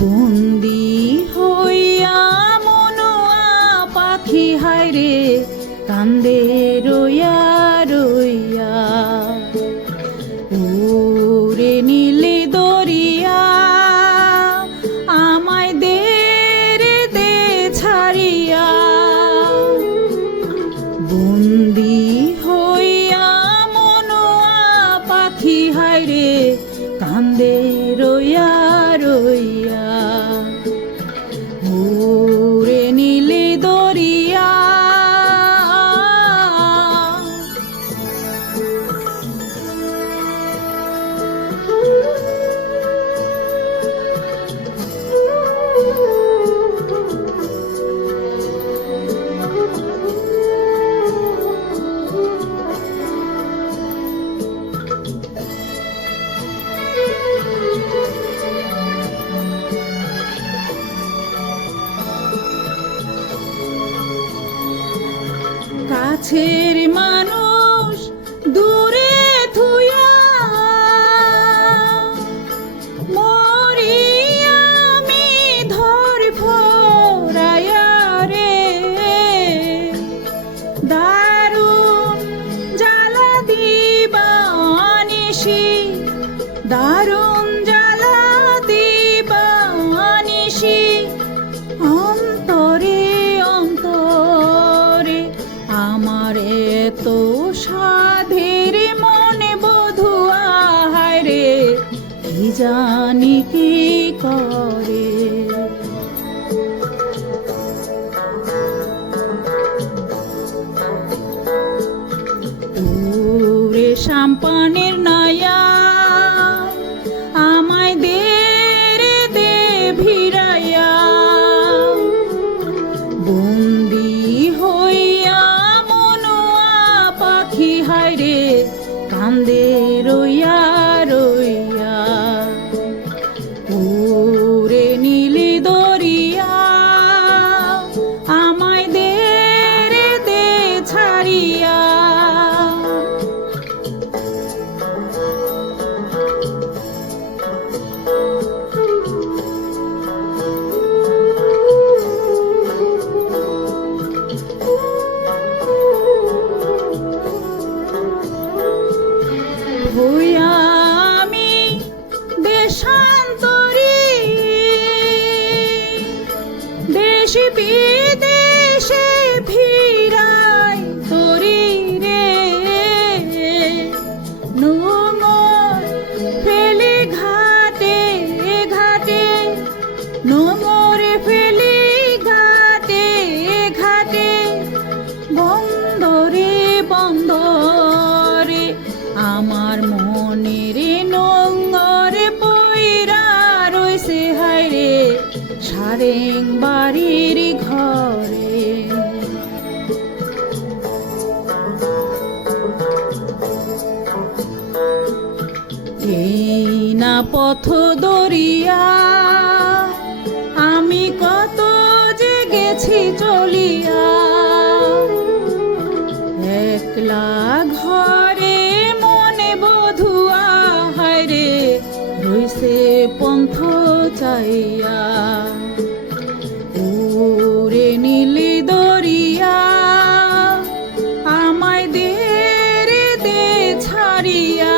বন্দি হইয়া মনোয়া পাখি হায়রে কান্দে রইয়া রইয়া। ওরে নীলে দরিয়া আমায় দে রে দে ছাড়িয়া। বন্দি হইয়া মনোয়া পাখি হায়রে কান্দে রইয়া রইয়া। ওরে নীলে দরিয়া কাছের মানুষ দূরে থুইয়া মরি আমি ধর ফরাইয়া রে। দারুণ জ্বালা দিবা নিশি দারুণ জ্বালা দিবা নিশি। অন্তরে অন্তরে আমার এত সাধের মনে বধুয়া হায়রে কি জানি কি করে। ওরে সাম্পানের নায়া আমায় দে রে দে ভিড়াইয়া। বন্দি হইয়া মনোয়া পাখি হায়রে কান্দে রইয়া রইয়া। ওরে নীলে দরিয়া আমায় দে রে দে ছাড়িয়া। হইয়া আমি দেশান্তরী দেশ বিদেশে ফিরাই তরি রে। নোঙর ফেলে ঘাটে ঘাটে নোঙর ফেলে ঘাটে ঘাটে। বন্দরে বন্দরে আমার মনের নোঙরে পইরা রইছে হায়রে সারেং বাড়ির ঘরে। এই না পথ দরিয়া আমি কত যে গেছি চলিয়া। একলা ঘরে মনে বধুয়া হায়রে রইছে পন্থ চাইয়া। ওরে নীলে দরিয়া আমায় দে রে দে ছাড়িয়া।